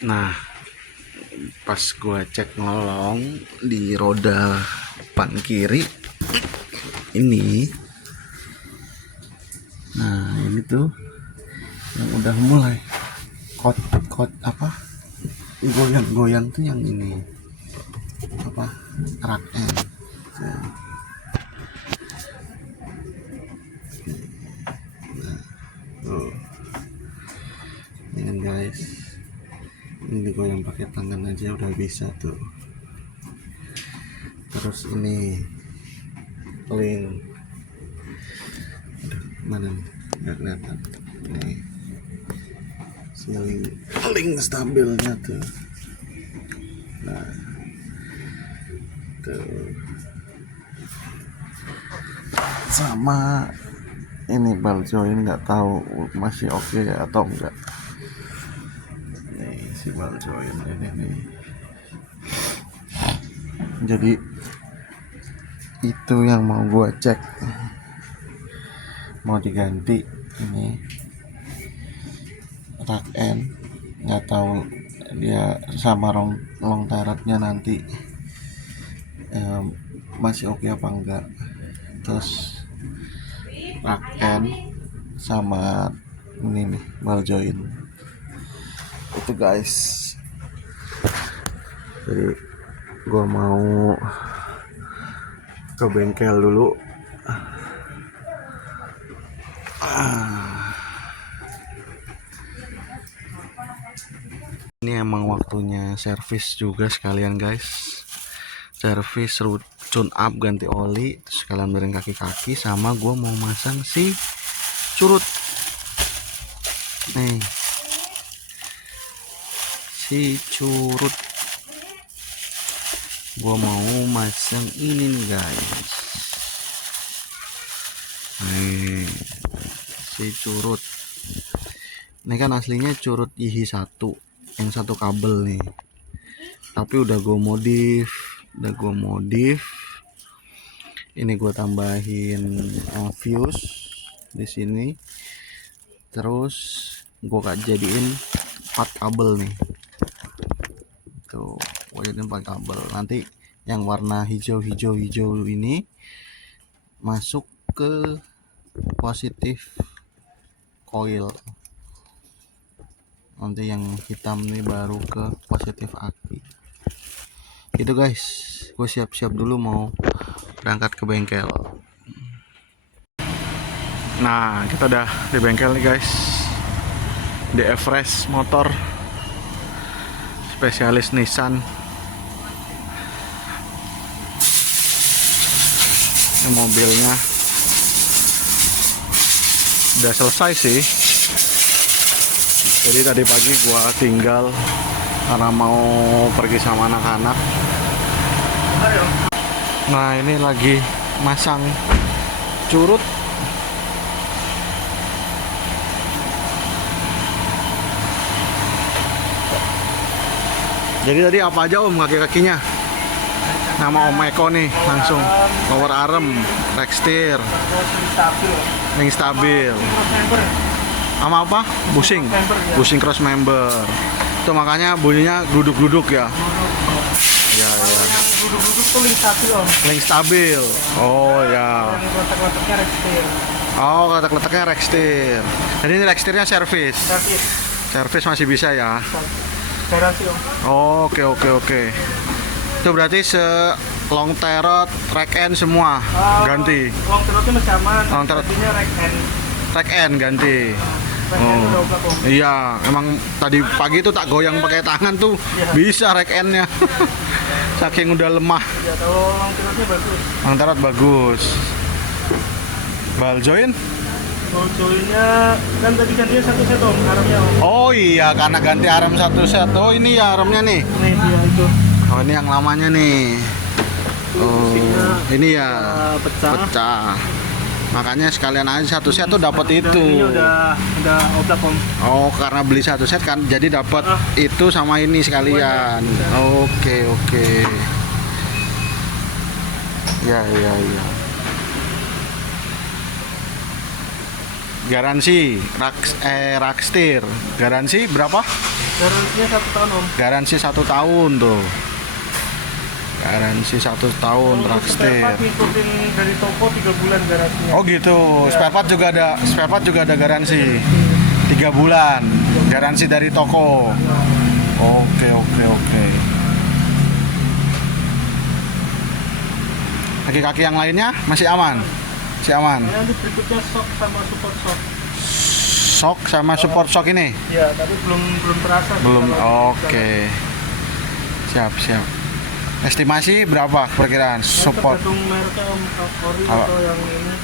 Nah, pas gua cek ngolong di roda depan kiri ini, nah ini tuh yang udah mulai kot apa goyang-goyang tuh yang ini apa rak end. Tuh, ini guys, ini digoyang pakai tangan aja udah bisa tuh. Terus ini link, mana nih? Nggak kelihatan nih, si link stabilnya tuh. Nah tuh, sama ini ball join nggak tahu masih oke atau enggak. Nih si ball join ini nih. Jadi itu yang mau gua cek, mau diganti ini rak end, nggak tahu dia sama long tarotnya nanti masih oke apa enggak. Terus rak end sama ini nih ball join itu guys. Jadi gua mau ke bengkel dulu. Ini emang waktunya servis juga sekalian guys, servis tune up, ganti oli, terus sekalian benerin kaki-kaki, sama gue mau masang si curut nih, si curut gue mau masang ini nih guys. Nih si curut ini kan aslinya curut IHI 1 yang satu kabel nih, tapi udah gue modif. Ini gue tambahin fuse di sini, terus gue jadiin 4 kabel nih. Tuh, gue jadiin 4 kabel. Nanti yang warna hijau ini masuk ke positif coil. Nanti yang hitam nih baru ke positif aki. Gitu guys, gue siap-siap dulu mau berangkat ke bengkel. Nah, kita udah di bengkel nih guys, di Everest Motor, spesialis Nissan. Ini mobilnya udah selesai sih. Jadi tadi pagi gua tinggal karena mau pergi sama anak-anak. Nah, ini lagi masang curut. Jadi tadi apa aja Om kaki-kakinya? Nama Om Eko nih langsung. Power arm, rekstir, ring stabil. Sama apa? Bushing cross member. Itu makanya bunyinya gluduk-gluduk ya. Iya, iya. Gluduk-gluduk tuh link stabil, Om. Link stabil. Oh ya. Yang letak-letaknya rekstir. Oh, letak-letaknya rekstir. Jadi ini rekstirnya servis. Servis masih bisa ya. Garansi, Om. Oh, oke. Itu berarti long tarot, rack end semua ganti. Long tarotnya masih aman. Long tarot. Jadinya Rack end ganti. Oh. Iya, emang tadi pagi tuh tak goyang pakai tangan tuh bisa rack end-nya. Saking udah lemah. Ya, kalau long tarotnya bagus. Long tarot bagus. Ball join? Ball joinnya kan tadi gantinya satu set, Om, armnya, Om. Oh iya, karena ganti arm satu set. Oh, ini ya armnya nih. Nih dia itu. Oh, ini yang lamanya nih. Oh, ini ya pecah. Makanya sekalian aja satu set tuh dapat itu. Ini udah oblak, Om. Oh, karena beli satu set kan jadi dapat itu sama ini sekalian. Oke. Ya. Garansi Rakstir. Garansi berapa? Garansinya 1 tahun om. Garansi 1 tahun tuh. Garansi 1 tahun Kalau untuk spare Rakstir. part ngikutin dari toko 3 bulan garansinya. Oh gitu. Spare part juga ada garansi 3 bulan. Garansi dari toko. Oke. Kaki-kaki yang lainnya masih aman. Masih aman. Nah, nanti berikutnya shock sama support shock. Shock sama support shock ini. Ya, tapi belum terasa sih Belum. kalau Oke. Siap. Estimasi berapa perkiraan support? tergantung mereknya om, ori Kalau- atau yang ini.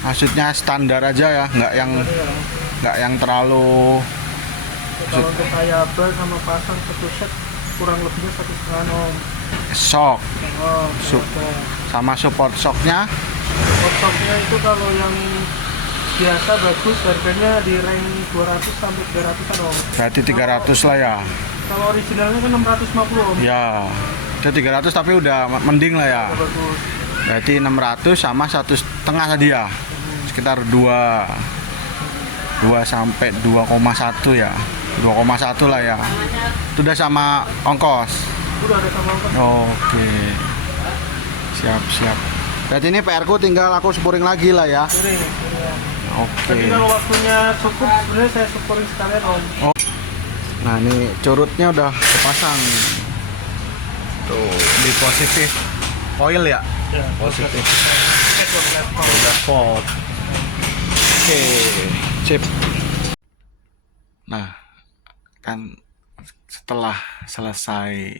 Maksudnya standar aja ya, nggak yang terlalu. Kalau untuk kayak bel sama pasang satu set kurang lebihnya 1,5 om. Shock Oh, Sup. sama support shocknya. support shocknya itu kalau yang biasa bagus harganya di rank 200 sampai 300-an om. Berarti 300 lah ya. Kalau originalnya kan 650 om. Ya, itu 300 tapi udah mending lah ya. Udah bagus. Berarti 600 sama 1,5 tadi ya. Sekitar 2 sampai 2,1 ya. 2,1 lah ya. Itu udah sama ongkos. Udah ada sama ongkos. Oke. Siap. Berarti ini PR ku tinggal aku spuring lagi lah ya. Piring, ya. Oke. Tapi kalau waktunya cukup sebenarnya saya syukurin sekalian om. Nah, ini curutnya udah kepasang. Tuh, di positif oil ya. Ya, Positif. cek om, laptop. 12 volt. Oke, sip. Nah, kan setelah selesai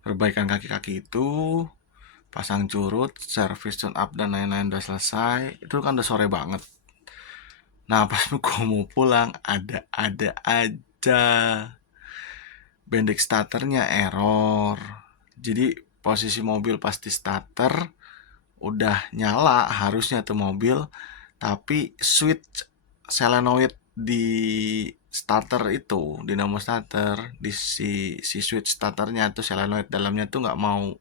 perbaikan kaki-kaki itu, pasang curut, servis tune up dan lain-lain udah selesai, itu kan udah sore banget. Nah, pas gue mau pulang, ada aja bendek starternya error. Jadi posisi mobil pas di starter udah nyala harusnya tuh mobil, tapi switch solenoid di starter itu, dinamo starter, di si switch starternya tuh solenoid dalamnya tuh nggak mau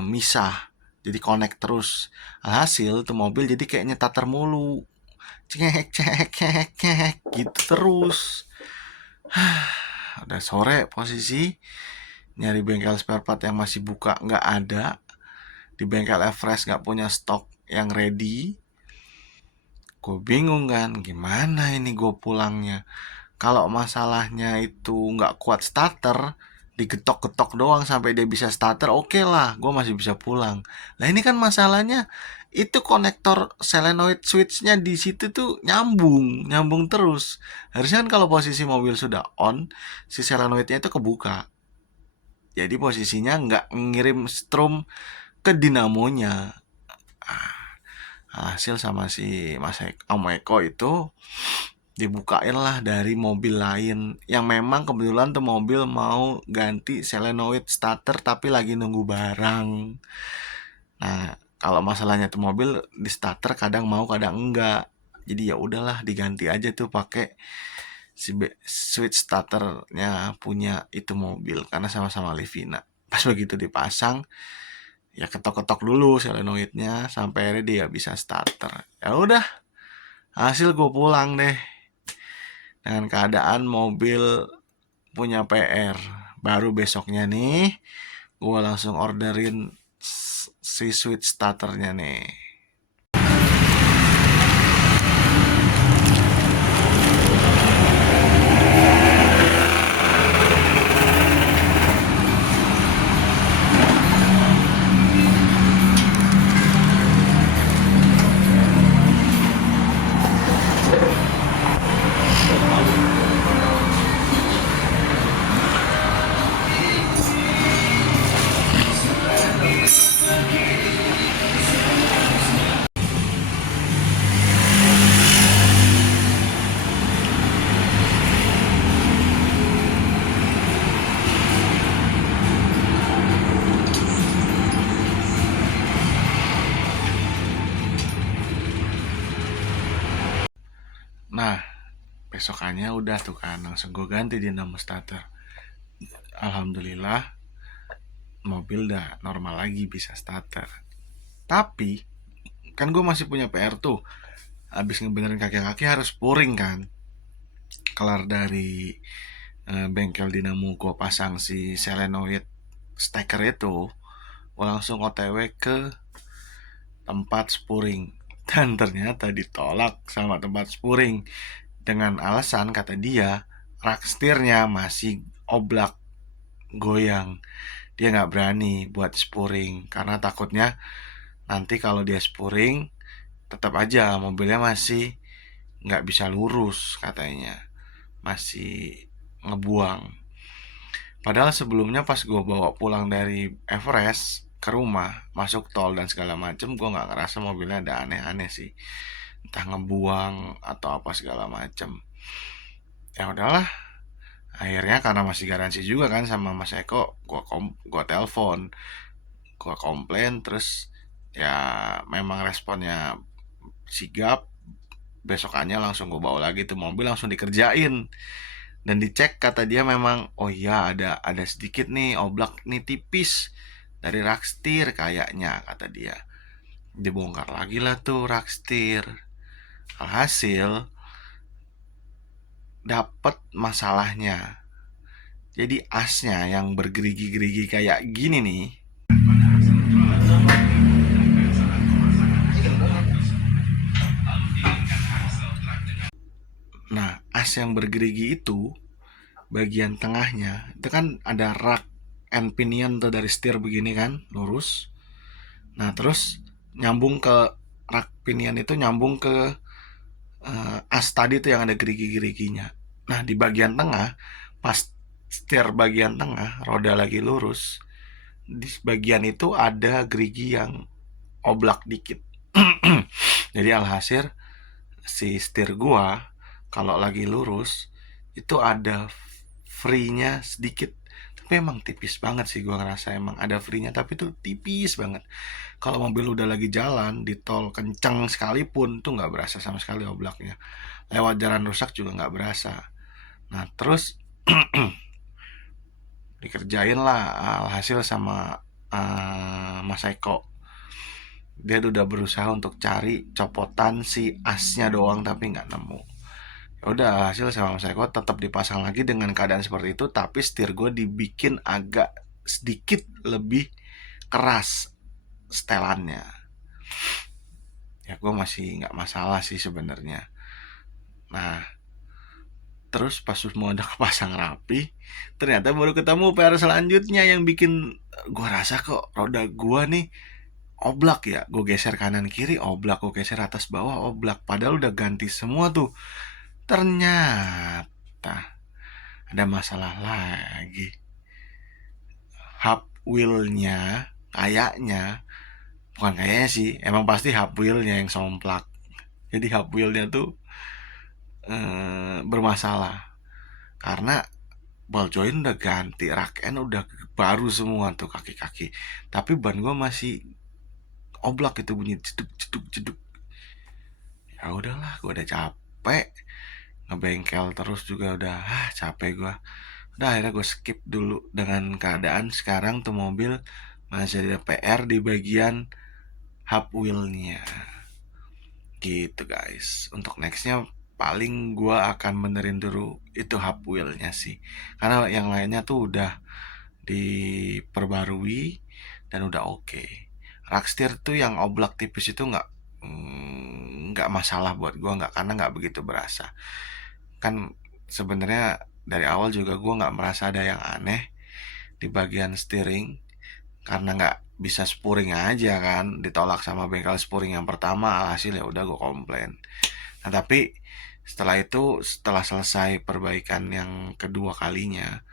misah, jadi connect terus. Alhasil tuh mobil jadi kayaknya starter mulu, cek gitu terus. Udah sore posisi, nyari bengkel spare part yang masih buka nggak ada, di bengkel Everest nggak punya stok yang ready. Gue bingung kan, gimana ini gue pulangnya. Kalau masalahnya itu nggak kuat starter, digetok-getok doang sampai dia bisa starter, oke lah, gue masih bisa pulang. Nah ini kan masalahnya itu konektor solenoid switchnya di situ tuh nyambung terus. Harusnya kan kalau posisi mobil sudah on, si solenoidnya itu kebuka. Jadi posisinya nggak ngirim strom ke dinamonya. Hasil sama si Om Eko itu dibukain lah dari mobil lain yang memang kebetulan tuh mobil mau ganti solenoid starter tapi lagi nunggu barang. Nah, kalau masalahnya tuh mobil di starter kadang mau kadang enggak. Jadi ya udahlah diganti aja tuh pakai si switch starternya punya itu mobil karena sama-sama Livina. Pas begitu dipasang ya ketok-ketok dulu solenoidnya sampai akhirnya dia bisa starter. Ya udah, hasil gue pulang deh dengan keadaan mobil punya PR. Baru besoknya nih gue langsung orderin si switch starternya nih. Nah, besokannya udah tuh kan langsung gue ganti dinamo starter. Alhamdulillah mobil udah normal lagi bisa starter. Tapi kan gue masih punya PR tuh. habis ngebenerin kaki-kaki harus spuring kan. Kelar dari bengkel dinamo gue pasang si solenoid steker itu, gue langsung OTW ke tempat spuring. Dan ternyata ditolak sama tempat spuring dengan alasan, kata dia, rak setirnya masih oblak, goyang. Dia nggak berani buat spuring karena takutnya nanti kalau dia spuring tetap aja mobilnya masih nggak bisa lurus, katanya masih ngebuang. Padahal sebelumnya pas gue bawa pulang dari Everest ke rumah, masuk tol dan segala macem, gue nggak ngerasa mobilnya ada aneh-aneh sih, entah ngebuang atau apa segala macem. Ya udahlah, akhirnya karena masih garansi juga kan sama Mas Eko, gue telepon, gue komplain, terus ya memang responnya sigap. Besokannya langsung gue bawa lagi tuh mobil, langsung dikerjain dan dicek, kata dia memang, oh iya ada sedikit nih oblak nih tipis dari rak setir kayaknya, kata dia. Dibongkar lagi lah tuh rak setir. Alhasil dapet masalahnya. Jadi asnya yang bergerigi-gerigi kayak gini nih, nah as yang bergerigi itu bagian tengahnya itu kan ada rak and pinion tuh dari setir begini kan, lurus. Nah terus nyambung ke rak pinion itu, nyambung ke as tadi tuh yang ada gerigi-geriginya. Nah di bagian tengah, pas setir bagian tengah roda lagi lurus, di bagian itu ada gerigi yang oblak dikit. Jadi alhasil si setir gua kalau lagi lurus itu ada free-nya sedikit, tapi emang tipis banget sih. Gua ngerasa emang ada free-nya, tapi tuh tipis banget. Kalau mobil udah lagi jalan di tol kencang sekalipun tuh nggak berasa sama sekali oblaknya. Lewat jalan rusak juga nggak berasa. Nah terus dikerjain lah alhasil sama Mas Eko. Dia udah berusaha untuk cari copotan si asnya doang tapi nggak nemu. Ya udah, hasil sama Mas Eko tetap dipasang lagi dengan keadaan seperti itu, tapi setir gue dibikin agak sedikit lebih keras setelannya. Ya gue masih nggak masalah sih sebenarnya. Nah terus pas semua udah kepasang rapi, ternyata baru ketemu PR selanjutnya yang bikin gue rasa kok roda gue nih oblak ya. Gue geser kanan kiri oblak, gue geser atas bawah oblak, padahal udah ganti semua tuh. Ternyata ada masalah lagi. Hub wheelnya kayaknya, bukan kayaknya sih, emang pasti hub wheelnya yang somplak. Jadi hub wheelnya tuh bermasalah karena ball joint udah ganti, rack end udah baru semua tuh kaki-kaki, tapi ban gue masih oblak, itu bunyi jeduk jeduk jeduk. Ya udahlah, gue udah capek ngebengkel terus juga, udah capek gue. Udah akhirnya gue skip dulu dengan keadaan sekarang tuh mobil masih ada PR di bagian hub wheelnya. Gitu guys. Untuk nextnya paling gue akan benerin dulu itu hub wheelnya sih, karena yang lainnya tuh udah diperbarui dan udah oke. Rak setir tuh yang oblak tipis itu nggak masalah buat gue, nggak, karena nggak begitu berasa. Kan sebenarnya dari awal juga gue nggak merasa ada yang aneh di bagian steering, karena nggak bisa spuring aja kan, ditolak sama bengkel spuring yang pertama. Alhasil ya udah gue komplain. Nah tapi setelah itu, setelah selesai perbaikan yang kedua kalinya,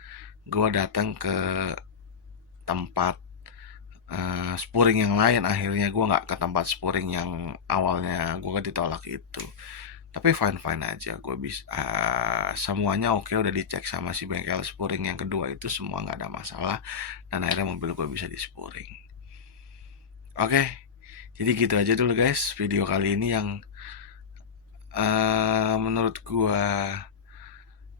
gue datang ke tempat spuring yang lain. Akhirnya gue nggak ke tempat spuring yang awalnya gue ditolak itu, tapi fine aja. Gue bisa semuanya oke, udah dicek sama si bengkel spuring yang kedua itu, semua nggak ada masalah, dan akhirnya mobil gue bisa di spuring. Oke, jadi gitu aja dulu guys video kali ini yang menurut gue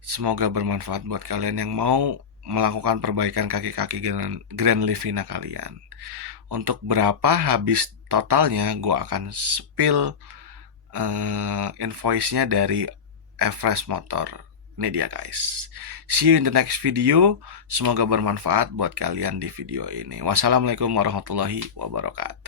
semoga bermanfaat buat kalian yang mau melakukan perbaikan kaki-kaki Grand Livina kalian. Untuk berapa habis totalnya gue akan spill invoice-nya dari Everest Motor. Ini dia guys. See you in the next video. Semoga bermanfaat buat kalian di video ini. Wassalamualaikum warahmatullahi wabarakatuh.